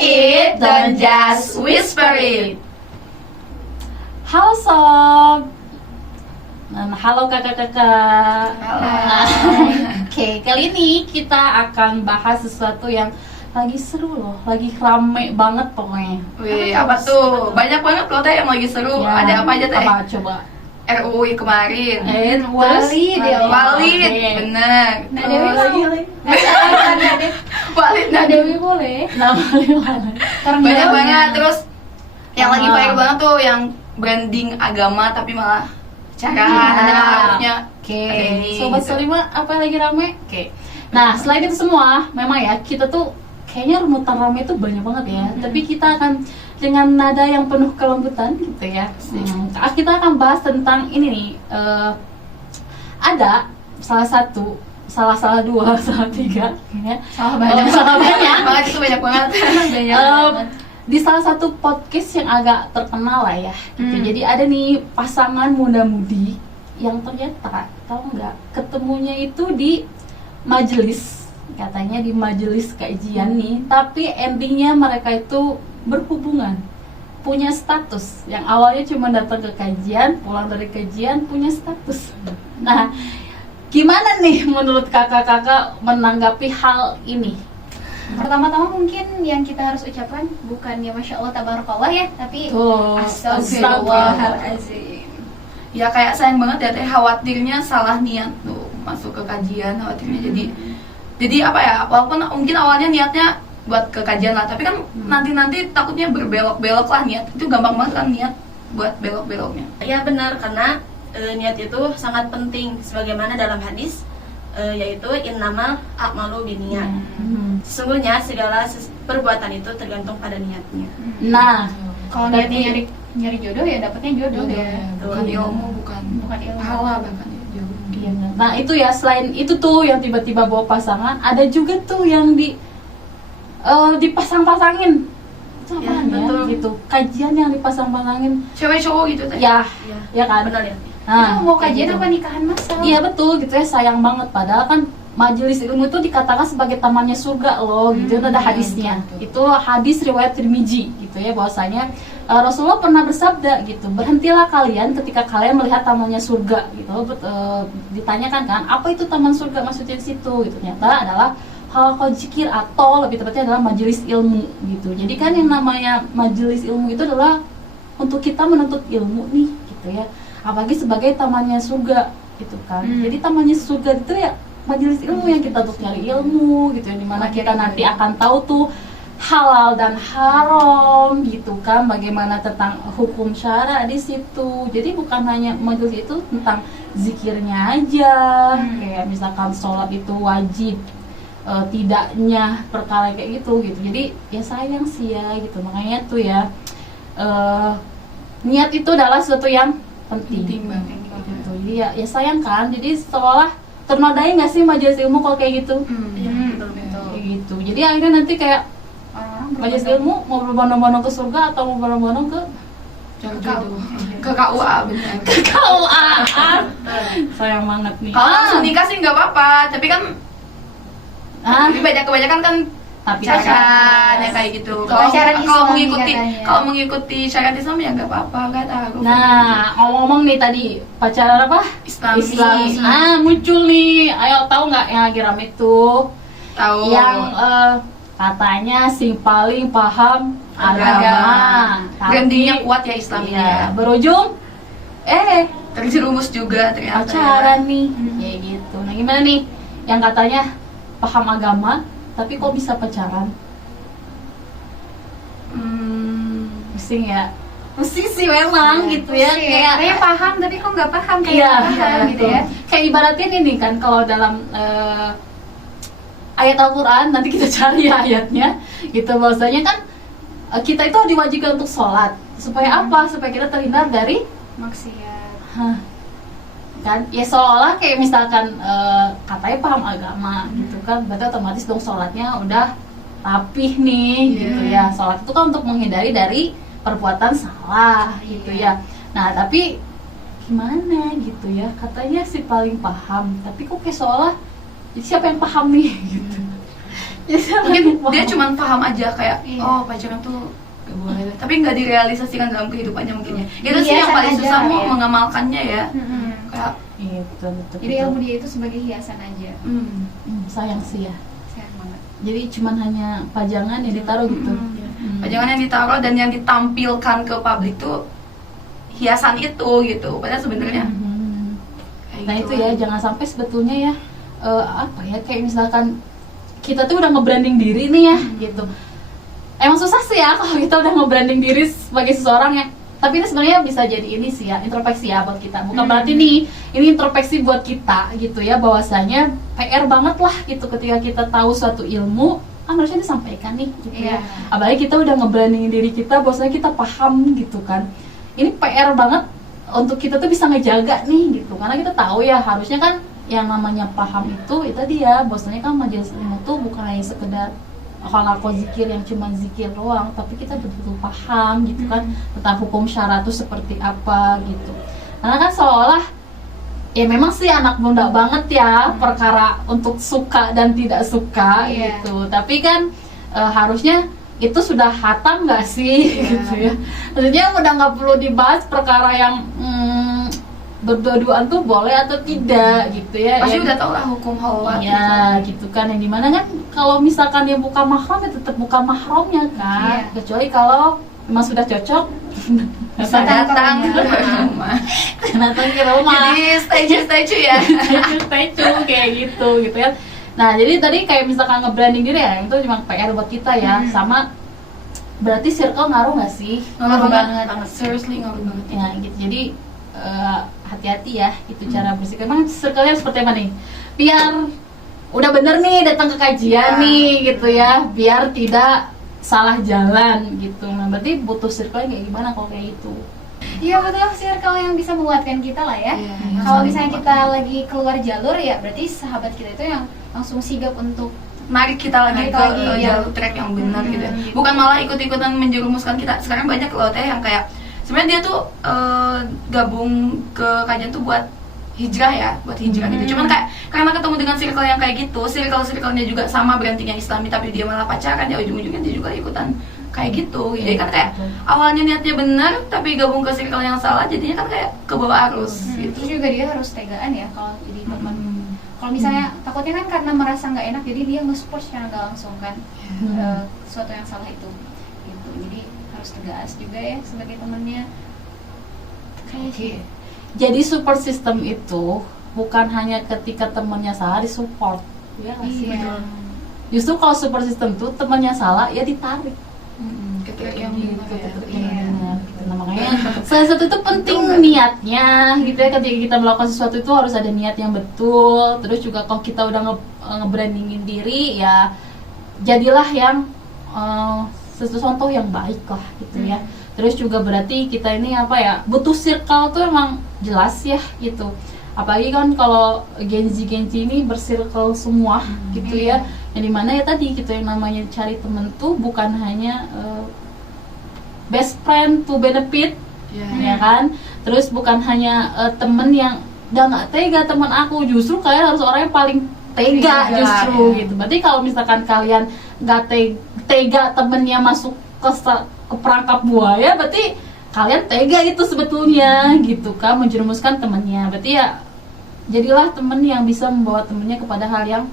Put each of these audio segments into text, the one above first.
it, don't just whisper it. Halo sob. Halo kakak-kakak. Halo. Oke, kali ini kita akan bahas sesuatu yang lagi seru loh, lagi rame banget pokoknya. Wih, apa tuh? Banyak banget loh teh yang lagi seru. Ya, Ada apa aja teh? Apa coba? RUU kemarin. Walid ya. Walid, bener. Nah, Dewi Terus- boleh. Walid, Nah, Dewi boleh. Sekarang banyak gimana? banget. Terus yang lagi Ah. viral banget tuh yang branding agama tapi malah cara ada harusnya. Oke, ada ini, sobat gitu. Solima, apa yang lagi rame? Oke. Nah, selain itu semua, memang ya kita tuh kayaknya remutan rame itu banyak banget ya. Tapi kita akan dengan nada yang penuh kelembutan gitu ya. Kita akan bahas tentang ini nih. Ada salah dua, salah tiga, ya. Salah banyak. Salah banyak. banget itu banyak banget. Di salah satu podcast yang agak terkenal lah ya gitu. Jadi ada nih pasangan muda-mudi yang ternyata tahu nggak ketemunya itu di majelis, katanya di majelis kajian nih, tapi endingnya mereka itu berhubungan, punya status yang awalnya cuma datang ke kajian, pulang dari kajian punya status. Nah, gimana nih menurut kakak-kakak menanggapi hal ini? Pertama-tama mungkin yang kita harus ucapkan bukan ya Masya Allah Tabarakallah ya, tapi Tuh, Astagfirullahaladzim. Ya kayak sayang banget ya teh, khawatirnya salah niat tuh masuk ke kajian, khawatirnya jadi apa ya, walaupun mungkin awalnya niatnya buat ke kajian lah, tapi kan nanti takutnya berbelok-belok lah, niat itu gampang banget kan niat buat belok-beloknya. Ya benar, karena niat itu sangat penting sebagaimana dalam hadis, yaitu innamal a'malu binniyat. Sesungguhnya segala perbuatan itu tergantung pada niatnya. Nah, Kalau niatnya nyari jodoh ya dapatnya jodoh ya. Bukan ilmu, bukan ilmu. pahala bahkan ya, jauh. iya. Nah itu ya, selain itu tuh yang tiba-tiba bawa pasangan, ada juga tuh yang dipasang-pasangin. Itu Ya, apaan ya, betul. gitu. Kajian yang dipasang-pasangin. Cewek cowok gitu teh. Ya, Ya, ya kan. benar ya. Itu mau kayak kajian gitu. apa nikahan masal? Iya betul gitu ya, sayang banget. Padahal kan majelis ilmu itu dikatakan sebagai tamannya surga loh, gitu. Itu ada hadisnya. Itu hadis riwayat Tirmizi gitu ya, bahwasanya Rasulullah pernah bersabda gitu, berhentilah kalian ketika kalian melihat tamannya surga gitu. Ditanyakan kan, apa itu taman surga maksudnya di situ gitu. Ternyata adalah halaqah zikir, atau lebih tepatnya adalah majelis ilmu gitu. Jadi kan yang namanya majelis ilmu itu adalah untuk kita menuntut ilmu nih gitu ya. Apalagi sebagai tamannya surga gitu kan. Jadi tamannya surga itu ya majelis ilmu yang kita untuk nyari ilmu gitu, yang dimana kita nanti akan tahu tuh halal dan haram gitu kan, bagaimana tentang hukum syara di situ. Jadi bukan hanya majelis itu tentang zikirnya aja, kayak misalkan sholat itu wajib tidaknya perkara kayak gitu. Jadi ya sayang sih ya gitu. Makanya tuh ya niat itu adalah sesuatu yang penting banget. gitu. Jadi ya sayang kan, jadi seolah ternodai nggak sih majelis ilmu kalau kayak gitu. Iya, betul. Kayak gitu. Jadi akhirnya nanti kayak majelis ilmu mau berbondong-bondong ke surga atau mau berbondong-bondong ke Jodoh. Ke KUA bener. KUA. Sayang banget nih. Kalau langsung nikah sih nggak apa-apa, tapi kan Ah, kebanyakan kan tapi pacaran ya kayak gitu. Pacaran Kalau Islami mengikuti katanya. syariat Islam ya nggak apa-apa kan. Nah, ngomong-ngomong nih tadi pacaran apa? Islami. Muncul nih. Ayo, tahu nggak yang lagi rame tuh? Tahu Yang katanya sing paling paham agama. Tapi- brandingnya kuat ya Islam ini Iya, ya. berujung Terjerumus juga ternyata. pacaran nih. Kayak gitu. Nah, gimana nih yang katanya paham agama tapi kok bisa pacaran? Pusing ya? Pusing sih memang gitu ya. Kayak paham tapi kok nggak paham, kayak Iya, nggak paham gitu ya. Kayak ibaratin ini kan, kalau dalam ayat Al-Quran, nanti kita cari ya ayatnya gitu, bahwasanya kan kita itu diwajibkan untuk sholat supaya apa? Supaya kita terhindar dari Maksiat. kan ya, seolah kayak misalkan katanya paham agama gitu kan, berarti otomatis dong sholatnya udah rapih nih gitu ya. Sholat itu kan untuk menghindari dari perbuatan salah gitu ya. Nah tapi gimana gitu ya, katanya si paling paham tapi kok kayak seolah jadi siapa yang paham nih gitu. Mungkin dia cuma paham aja kayak Iya. oh pacaran tuh gak boleh, tapi nggak direalisasikan dalam kehidupannya mungkin ya. Itu sih yang Hiasan paling aja susah kali mau ya. mengamalkannya ya. Kayak Iya, betul. Jadi ilmu dia itu sebagai hiasan aja. Sayang sih ya. Sayang banget. Jadi cuman hanya pajangan yang ditaruh gitu. pajangan yang ditaruh dan yang ditampilkan ke publik tuh hiasan itu gitu. Padahal sebenarnya kayak Nah gitu itu ya, lah. jangan sampai sebetulnya ya apa ya, kayak misalkan kita tuh udah nge-branding diri nih ya gitu. Emang susah sih ya kalau kita udah nge-branding diri sebagai seseorang ya. Tapi ini sebenarnya bisa jadi ini sih ya, introspeksi ya buat kita. Bukan berarti nih ini introspeksi buat kita gitu ya, bahwasanya PR banget lah gitu ketika kita tahu suatu ilmu kan harusnya disampaikan nih gitu ya. Apalagi kita udah nge-brandingin diri kita, bahwasanya kita paham gitu kan. Ini PR banget untuk kita tuh bisa ngejaga nih gitu, karena kita tahu ya harusnya kan yang namanya paham itu dia, bahwasanya kan majelis ilmu tuh bukan hanya sekedar kalau zikir yang cuma zikir doang, tapi kita betul-betul paham gitu kan tentang hukum syara tuh seperti apa gitu. Karena kan seolah ya memang sih anak muda banget ya perkara untuk suka dan tidak suka gitu, tapi kan harusnya itu sudah hatam nggak sih gitu ya. Maksudnya udah nggak perlu dibahas perkara yang berdua-duaan tuh boleh atau tidak gitu ya. Pasti Ya, udah tau lah hukum halal ya gitu kan, yang dimana kan kalau misalkan dia buka mahram ya tetap buka mahramnya kan, kecuali kalau memang sudah cocok bisa datang ke rumah. datang ke rumah. Jadi statue ya. Statue kayak gitu kan. Nah jadi tadi kayak misalkan nge-branding diri ya, itu cuma PR buat kita ya. Sama berarti circle ngaruh nggak sih? Ngaruh banget. Seriously ngaruh banget. Ya gitu, jadi hati-hati ya itu cara bersikap. Emang circle-nya seperti apa nih? Biar udah bener nih datang ke kajian nih gitu ya, biar tidak salah jalan gitu. Nah berarti butuh circle kayak gimana kalau kayak gitu? Iya betul, circle yang bisa menguatkan kita lah ya. Kalau misalnya kita lagi keluar jalur ya berarti sahabat kita itu yang langsung sigap untuk Mari kita lagi ke ya. jalur track yang benar gitu ya. Bukan malah ikut-ikutan menjerumuskan kita. Sekarang banyak loh teh yang kayak sebenarnya dia tuh gabung ke kajian tuh buat hijrah ya, buat hijrah gitu. Cuman kayak karena ketemu dengan circle yang kayak gitu, circle-nya juga sama berhentinya Islami, tapi dia malah pacaran ya, ujung-ujungnya dia juga ikutan kayak gitu. Jadi kan kayak awalnya niatnya benar, tapi gabung ke circle yang salah, jadinya kan kayak ke bawah arus gitu. Terus juga dia harus tegaan ya kalau jadi teman. Kalau misalnya takutnya kan karena merasa nggak enak, jadi dia nge-support secara nggak langsung kan sesuatu yang salah itu. Gitu. Jadi harus tegas juga ya sebagai temannya. Kayak Jadi support system itu bukan hanya ketika temennya salah disupport, ya nggak sih? Iya. Justru kalau support system tuh temennya salah ya ditarik. Ke track yang Gitu, benar ya. ke track yang benar, gitu. Nah, makanya salah satu itu penting niatnya gitu ya, ketika kita melakukan sesuatu itu harus ada niat yang betul. Terus juga kalau kita udah nge-brandingin diri ya jadilah yang sesuatu contoh yang baik lah gitu ya. Terus juga berarti kita ini apa ya, butuh circle tuh emang jelas ya gitu. Apalagi kan kalau Gen Z ini bersirkel semua gitu ya. Yang dimana ya tadi gitu, yang namanya cari temen tuh bukan hanya best friend to benefit ya kan. Terus bukan hanya temen yang udah nggak tega teman aku, justru kalian harus orang yang paling tega justru gitu. Berarti kalau misalkan kalian nggak tega temennya masuk ke perangkap buaya, berarti kalian tega itu sebetulnya gitu kan, menjerumuskan temennya. Berarti ya jadilah temen yang bisa membawa temennya kepada hal yang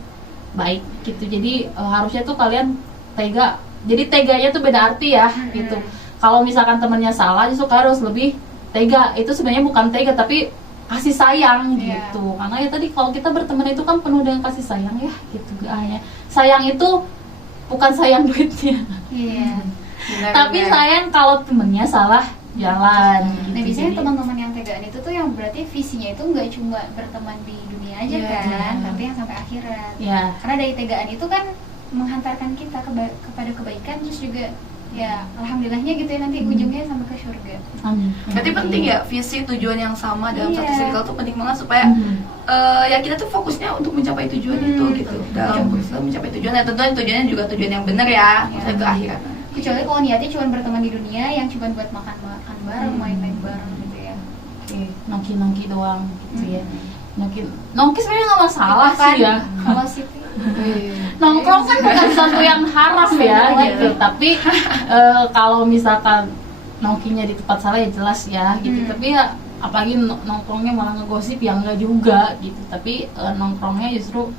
baik gitu. Jadi harusnya tuh kalian tega. Jadi teganya tuh beda arti ya gitu. Kalau misalkan temennya salah, justru kalian harus lebih tega. Itu sebenarnya bukan tega tapi kasih sayang gitu. Karena ya tadi kalau kita berteman itu kan penuh dengan kasih sayang ya gitu. Gak hanya sayang itu bukan sayang duitnya. Iya. Tapi sayang kalau temennya salah jalan. Nah Gitu. biasanya Jadi, teman-teman yang tegaan itu tuh yang berarti visinya itu nggak cuma berteman di dunia aja kan, tapi yang sampai akhirat. ya. Karena dari tegaan itu kan menghantarkan kita kepada kebaikan, terus juga ya alhamdulillahnya gitu ya nanti ujungnya sampai ke surga. Amin. Berarti penting ya visi tujuan yang sama dalam satu circle tuh penting banget supaya ya kita tuh fokusnya untuk mencapai tujuan itu gitu. Dalam berusaha mencapai tujuan, ya tentunya tujuannya juga tujuan yang benar ya, maksudnya ke akhirat. Kecuali kalau niatnya cuma berteman di dunia yang cuma buat makan bareng, main-main bareng gitu ya. Oke, nongki-nongki doang gitu ya. Nongki sebenarnya nggak masalah Gitu kan, sih ya. kalau Siti Nongkrong kan bukan sesuatu yang haram ya gitu, tapi kalau misalkan nongkinya di tempat salah ya jelas ya gitu, tapi ya apalagi nongkrongnya malah ngegosip ya enggak juga gitu, tapi nongkrongnya justru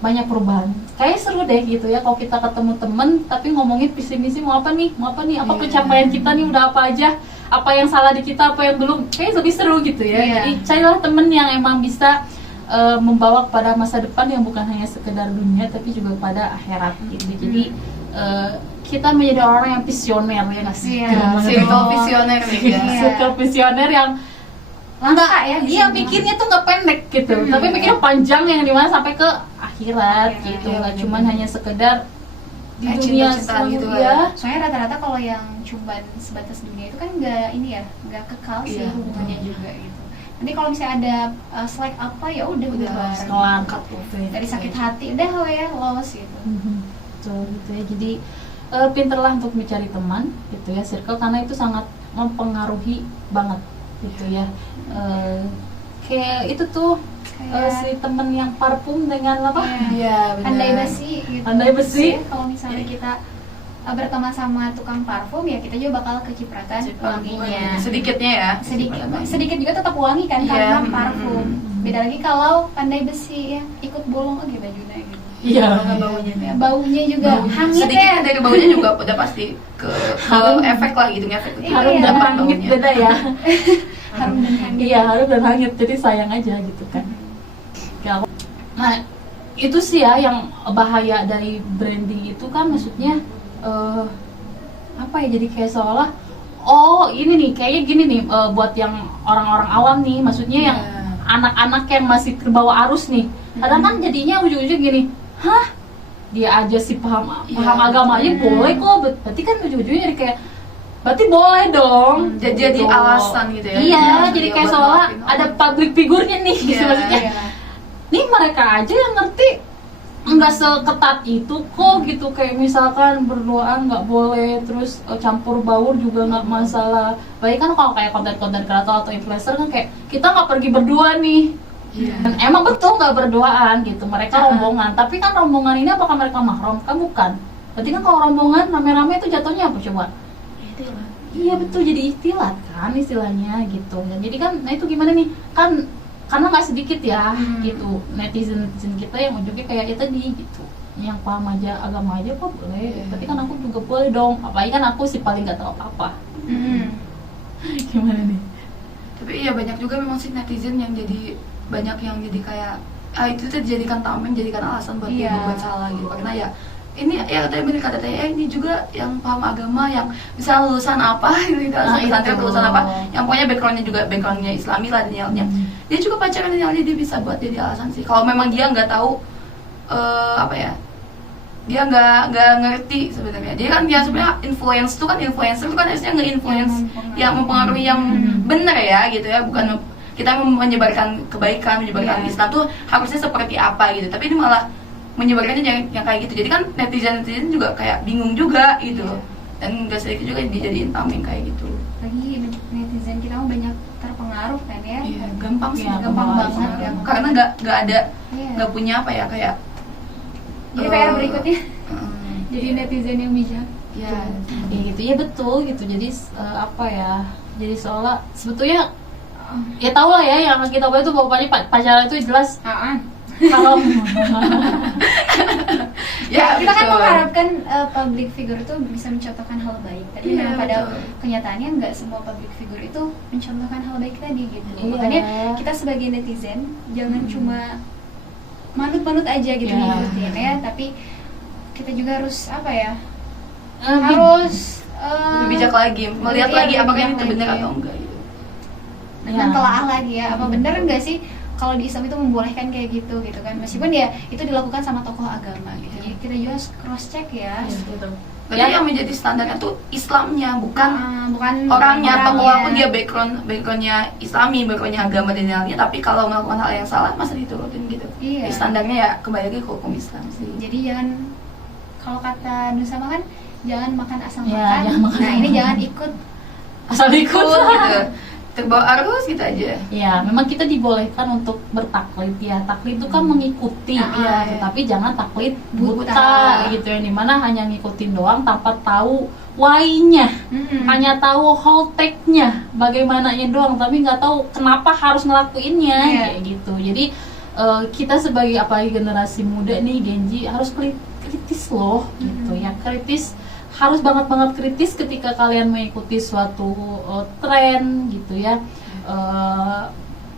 banyak perubahan. Kayak seru deh gitu ya kalau kita ketemu temen tapi ngomongin visi misi mau apa nih, apa pencapaian kita nih, udah apa aja, apa yang salah di kita, apa yang belum, kayak lebih seru gitu ya. Jadi carilah temen yang emang bisa membawa kepada masa depan yang bukan hanya sekedar dunia tapi juga pada akhirat gitu. Jadi kita menjadi orang yang visioner ya nggak sih? Circle visioner nih ya. Circle visioner yang langka ya. iya mikirnya tuh nggak pendek gitu, tapi mikirnya panjang yang dimana sampai ke akhirat gitu, nggak cuman hanya sekedar di dunia cinta-cintaan gitu ya. Soalnya rata-rata kalau yang cuma sebatas dunia itu kan nggak ini ya, nggak kekal sih hubungannya juga gitu. Nanti kalau misalnya ada slack apa ya udah kelar dari sakit hati udah ya loss gitu. Betul gitu ya. Jadi pinterlah untuk mencari teman gitu ya, circle, karena itu sangat mempengaruhi banget gitu ya. Kayak itu tuh si temen yang parfum dengan apa? Iya, benar. Andai besi gitu. Andai besi. Kalau misalnya kita berteman sama tukang parfum ya kita juga bakal kecipratan wanginya. Sedikitnya ya. Sedikit juga tetap wangi kan karena Iya. parfum. Beda lagi kalau pandai besi ya ikut bolong lagi bajunya gitu. Iya. Ya, baunya juga hangit Sedikit ya. dari baunya juga udah pasti ke efek lah gitu, ngefek ke kita. Harum dan Dapat hangit baunya. beda ya. Harum dan hangit. Iya, harum dan hangit, jadi sayang aja gitu kan. Nah, itu sih ya yang bahaya dari branding itu kan, maksudnya apa ya, jadi kayak seolah ini nih kayaknya gini nih, buat yang orang-orang awam nih, maksudnya yang anak-anak yang masih terbawa arus nih, kadang kan jadinya ujung-ujung gini, hah dia aja sih paham agamanya boleh kok, berarti kan ujung-ujungnya jadi kayak berarti boleh dong, Jadi gitu. alasan gitu ya. Iya, Alasan jadi dia kayak buat seolah ngelakuin ada orang. public figurnya nih, gitu Iya, maksudnya. Iya. Nih mereka aja yang ngerti nggak seketat itu kok gitu, kayak misalkan berdoa nggak boleh, terus campur baur juga nggak masalah. Baik kan kalau kayak konten-konten kreator atau influencer kan kayak kita nggak pergi berdua nih. Iya. Dan emang betul nggak berduaan gitu, mereka rombongan. Tapi kan rombongan ini apakah mereka mahram? Kan bukan. Berarti kan kalau rombongan rame-rame itu jatuhnya apa coba? Iya betul, jadi istilah kan istilahnya gitu. Dan jadi kan, nah itu gimana nih? Kan karena nggak sedikit ya gitu netizen kita yang ujungnya kayak ya tadi gitu, yang paham aja agama aja kok boleh, tapi kan aku juga boleh dong, apalagi kan aku sih paling nggak tahu apa-apa. Gimana nih? Tapi iya banyak juga memang sih netizen yang jadi banyak yang jadi kayak itu tuh dijadikan tameng, jadikan alasan buat dia berbuat salah gitu, karena ya ini ya tadi bener kata Teh, ini juga yang paham agama, yang bisa lulusan apa gitu, pesantren lulusan apa, yang pokoknya backgroundnya Islami lah danielnya, dia juga pacaran danielnya, dia bisa buat jadi alasan sih. Kalau memang dia nggak tahu apa ya, dia nggak ngerti sebenarnya, dia kan dia sebenarnya influencer tuh kan harusnya nge-influence yang mempengaruhi yang benar ya gitu ya, bukan kita menyebarkan kebaikan, menyebarkan Islam tuh harusnya seperti apa gitu, tapi ini malah menyebarkannya yang kayak gitu. Jadi kan netizen juga kayak bingung juga gitu, dan nggak sedikit juga dijadiin tameng kayak gitu. Lagi netizen kita mah banyak terpengaruh kan ya. Iya, gampang sih, Iya, gampang gampang banget ya. karena nggak ada, Iya. nggak punya apa ya, kayak Jadi PR berikutnya mm, jadi netizen yang bijak. ya Ya gitu ya, betul gitu. Jadi apa ya, jadi seolah sebetulnya ya tau lah ya, yang kita tahu itu bapaknya pacaran itu jelas kalau ya Kita kan betul. mengharapkan public figure itu bisa mencontohkan hal baik, tapi Iya, memang pada betul. kenyataannya nggak semua public figure itu mencontohkan hal baik tadi gitu. Iya. Makanya kita sebagai netizen jangan cuma manut-manut aja gitu Iya. ngikutin ya, tapi kita juga harus apa ya? harus Harus lebih bijak lagi, melihat iya, lagi apakah bijak itu benar lagi. atau enggak gitu. dan telaah lagi ya, apa benar enggak sih kalau di Islam itu membolehkan kayak gitu kan, meskipun ya itu dilakukan sama tokoh agama gitu. Jadi kita juga harus cross check ya. gitu. Berarti yang menjadi standarnya tuh Islamnya, bukan Bukan orangnya. Atau walaupun dia backgroundnya Islami, backgroundnya agama dan lainnya, tapi kalau melakukan hal yang salah masa diturutin gitu. Iya. Jadi standarnya ya kembali lagi ke hukum Islam sih. Jadi jangan, kalau kata Nusa kan jangan makan asam Ya, makan. jangan makan Nah asam ini makan. jangan ikut Asal ikut gitu. terbawa arus gitu aja. Ya, memang kita dibolehkan untuk bertaklid ya. Taklid itu kan mengikuti, Iya, iya. tapi jangan taklid Buta. buta gitu, yang dimana hanya ngikutin doang tanpa tahu why-nya, hanya tahu how take-nya, bagaimananya doang, tapi nggak tahu kenapa harus ngelakuinnya, Iya. kayak gitu. Jadi kita sebagai apalagi generasi muda nih, Genji, harus kritis loh, gitu ya, kritis. Harus banget kritis ketika kalian mengikuti suatu tren gitu ya.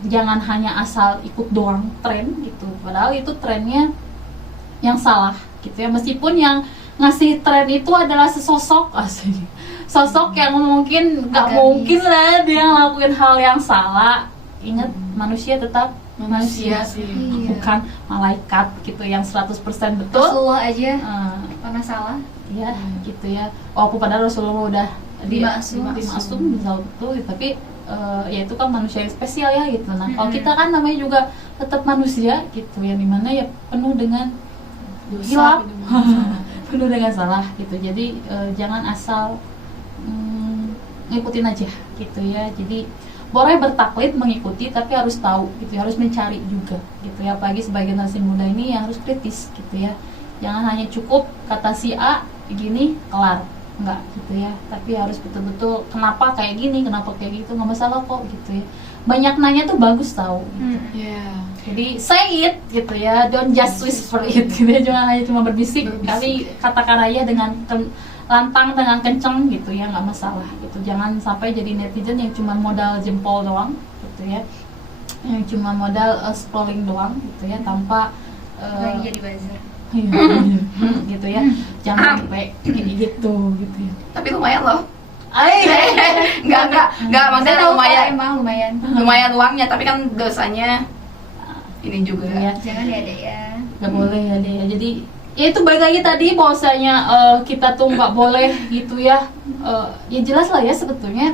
Jangan hanya asal ikut doang tren gitu, padahal itu trennya yang salah gitu ya. Meskipun yang ngasih tren itu adalah sesosok asli, sosok yang mungkin nggak Agamis. mungkin lah dia ngelakuin hal yang salah. Ingat, manusia tetap manusia, sih. Iya. bukan malaikat gitu yang 100% betul. Rasulullah aja Eh, pernah salah. ya gitu ya, walaupun padahal Rasulullah udah Dimaksum. misal betul, tapi ya itu kan manusia yang spesial ya gitu. Nah kalau kita kan namanya juga tetap manusia gitu, yang dimana ya penuh dengan hilap, penuh dengan salah gitu. Jadi jangan asal ngikutin aja gitu ya. Jadi boleh bertaklid mengikuti, tapi harus tahu gitu ya, harus mencari juga gitu ya. Apalagi sebagai generasi muda ini yang harus kritis gitu ya. Jangan hanya cukup kata si A begini kelar, enggak gitu ya, tapi harus betul-betul kenapa kayak gini, kenapa kayak gitu, nggak masalah kok gitu ya. Banyak nanya tuh bagus tahu gitu. Iya. Jadi say it gitu ya, don't just whisper it gitu ya, jangan hanya cuma berbisik, tapi katakan aja dengan lantang, dengan kenceng gitu ya, nggak masalah gitu. Jangan sampai jadi netizen yang cuma modal jempol doang gitu ya, yang cuma modal scrolling doang gitu ya, tanpa Lagi jadi buzzer. gitu ya. Jangan sampai kayak gitu ya. Tapi lumayan loh. Enggak. Enggak, maksudnya Saya tahu lumayan. kok, emang lumayan. Lumayan uangnya, tapi kan dosanya ini juga. Ya. Jangan ya deh ya. Nggak boleh ya deh ya. Jadi ya itu balik lagi tadi bahwasanya kita tuh nggak boleh gitu ya. Ya jelas lah ya, sebetulnya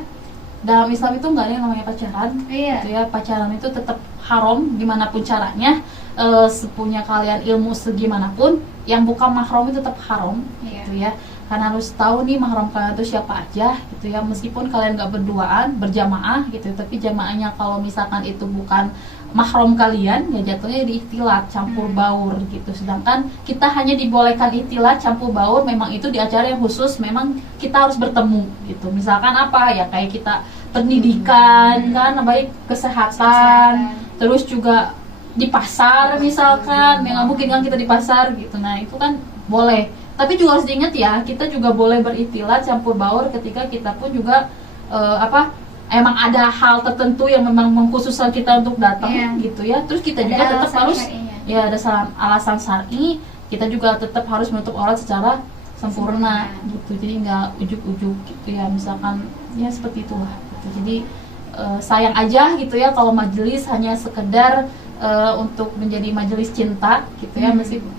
dalam Islam itu nggak ada yang namanya pacaran. Iya. Gitu ya, pacaran itu tetap haram gimana pun caranya. Sepunya kalian ilmu segimanapun, yang bukan mahram itu tetap haram. Iya. Gitu ya. Karena harus tahu nih mahram kalian itu siapa aja gitu ya. Meskipun kalian nggak berduaan, berjamaah gitu, tapi jamaahnya kalau misalkan itu bukan mahram kalian, ya jatuhnya di ikhtilat, campur baur gitu. Sedangkan kita hanya dibolehkan ikhtilat, campur baur, memang itu di acara yang khusus, memang kita harus bertemu gitu. Misalkan apa ya, kayak kita pendidikan kan, baik kesehatan, terus juga di pasar misalkan, yang nggak mungkin kan kita di pasar gitu. Nah itu kan boleh, tapi juga harus diingat ya, kita juga boleh berikhtilat, campur baur ketika kita pun juga emang ada hal tertentu yang memang mengkhususkan kita untuk datang gitu ya. Terus kita Ada juga tetap alasan harus syar'inya. ya ada alasan syar'i, kita juga tetap harus menutup aurat secara sempurna gitu. Jadi nggak ujuk-ujuk gitu ya, misalkan ya seperti itulah gitu. Jadi sayang aja gitu ya kalau majelis hanya sekedar untuk menjadi majelis cinta gitu ya. Meskipun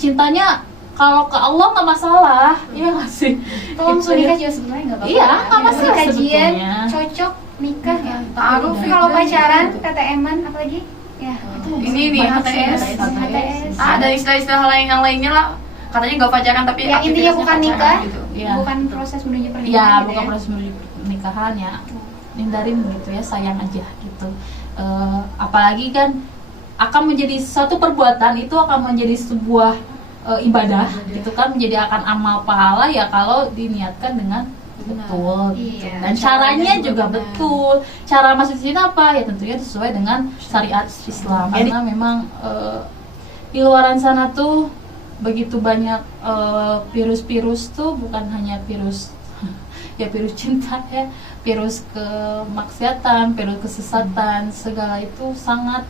cintanya kalau ke Allah nggak masalah, iya nggak sih? Kalau langsung Gitu ya. nikah juga sebenarnya nggak apa-apa. Iya, nggak masalah Kajian sebetulnya. cocok nikah ya. Taruh Kalau pacaran kata Eman apalagi? Ya, itu Ini nih HTS. HTS. Ada istilah-istilah lain yang lainnya lah. Katanya nggak pacaran tapi Yang intinya aktivitasnya bukan pacaran nikah, gitu. Iya. bukan proses menuju pernikahan. Ya, gitu bukan proses menuju pernikahan ya. Hindarin gitu ya, sayang aja gitu. Apalagi kan akan menjadi suatu perbuatan itu akan menjadi sebuah ibadah gitu kan, menjadi akan amal pahala ya kalau diniatkan dengan betul gitu. Iya. Dan caranya juga betul. Cara masuk sini apa ya, tentunya sesuai dengan syariat Islam. Karena memang di luaran sana tuh begitu banyak virus-virus tuh, bukan hanya virus ya virus cinta ya, virus kemaksiatan, virus kesesatan, segala itu sangat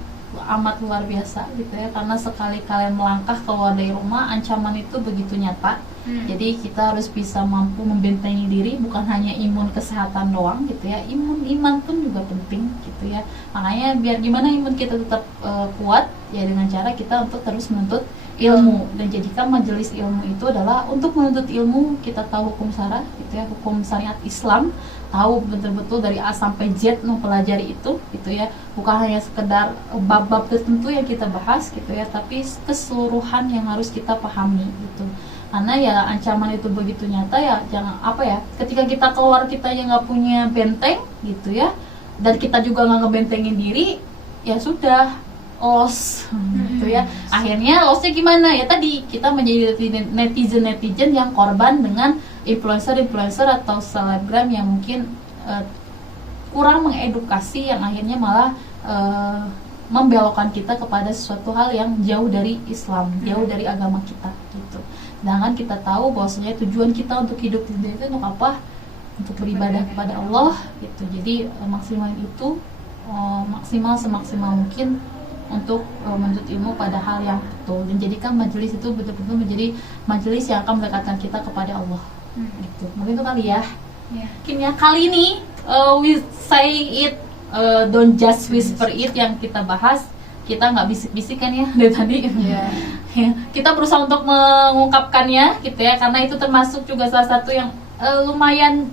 amat luar biasa gitu ya. Karena sekali kalian melangkah keluar dari rumah, ancaman itu begitu nyata. Jadi kita harus bisa mampu membentengi diri, bukan hanya imun kesehatan doang gitu ya, iman pun juga penting gitu ya. Makanya biar gimana imun kita tetap kuat ya, dengan cara kita untuk terus menuntut ilmu. Dan jadikan majelis ilmu itu adalah untuk menuntut ilmu, kita tahu hukum syara gitu ya, hukum syariat Islam, tahu betul-betul dari A sampai Z mempelajari itu gitu ya, bukan hanya sekedar bab-bab tertentu yang kita bahas gitu ya, tapi keseluruhan yang harus kita pahami gitu. Karena ya ancaman itu begitu nyata ya, jangan apa ya, ketika kita keluar kita yang nggak punya benteng gitu ya, dan kita juga nggak ngebentengin diri, ya sudah loss gitu ya. Akhirnya lossnya gimana ya, tadi kita menjadi netizen yang korban dengan influencer atau selebgram yang mungkin kurang mengedukasi, yang akhirnya malah membelokkan kita kepada sesuatu hal yang jauh dari Islam, jauh dari agama kita gitu. Sedangkan kita tahu bahwasanya tujuan kita untuk hidup di dunia itu untuk apa? Untuk beribadah kepada Allah gitu. Jadi maksimal itu maksimal semaksimal mungkin untuk menuntut ilmu pada hal yang betul, dan jadikan majelis itu betul-betul menjadi majelis yang akan mendekatkan kita kepada Allah gitu. Mungkin itu kali ya. Mungkin ya kali ini we say it, don't just whisper it yang kita bahas. Kita nggak bisik-bisik kan ya dari tadi. Kita berusaha untuk mengungkapkannya gitu ya, karena itu termasuk juga salah satu yang lumayan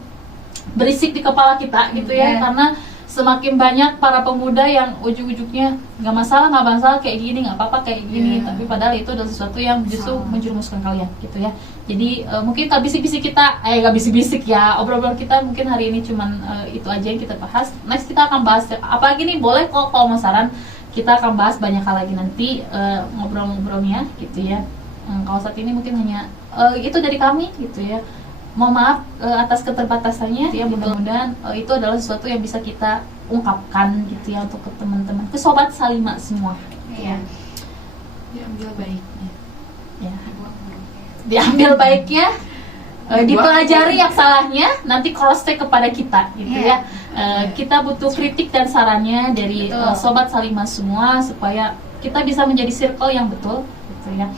berisik di kepala kita gitu ya. Karena semakin banyak para pemuda yang ujuk-ujuknya nggak masalah kayak gini, nggak apa-apa kayak gini, tapi padahal itu adalah sesuatu yang justru menjerumuskan kalian gitu ya. Jadi mungkin nggak bisik-bisik kita, nggak bisik-bisik ya, obrolan kita mungkin hari ini cuman itu aja yang kita bahas. Next kita akan bahas apa lagi nih, boleh kok kalau mau saran, kita akan bahas banyak hal lagi nanti ngobrol-ngobrolnya gitu ya. Kalau saat ini mungkin hanya itu dari kami gitu ya. Mohon maaf atas keterbatasannya ya, mudah-mudahan itu adalah sesuatu yang bisa kita ungkapkan gitu ya untuk ke teman-teman, ke sobat Salima semua. Iya. Diambil baiknya. Ya. Diambil baiknya, dipelajari yang salahnya, nanti cross check kepada kita gitu ya. Kita butuh kritik dan sarannya dari sobat Salima semua supaya kita bisa menjadi circle yang betul gitu ya.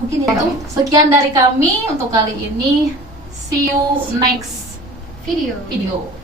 Mungkin itu sekian dari kami untuk kali ini. See you next Video. video.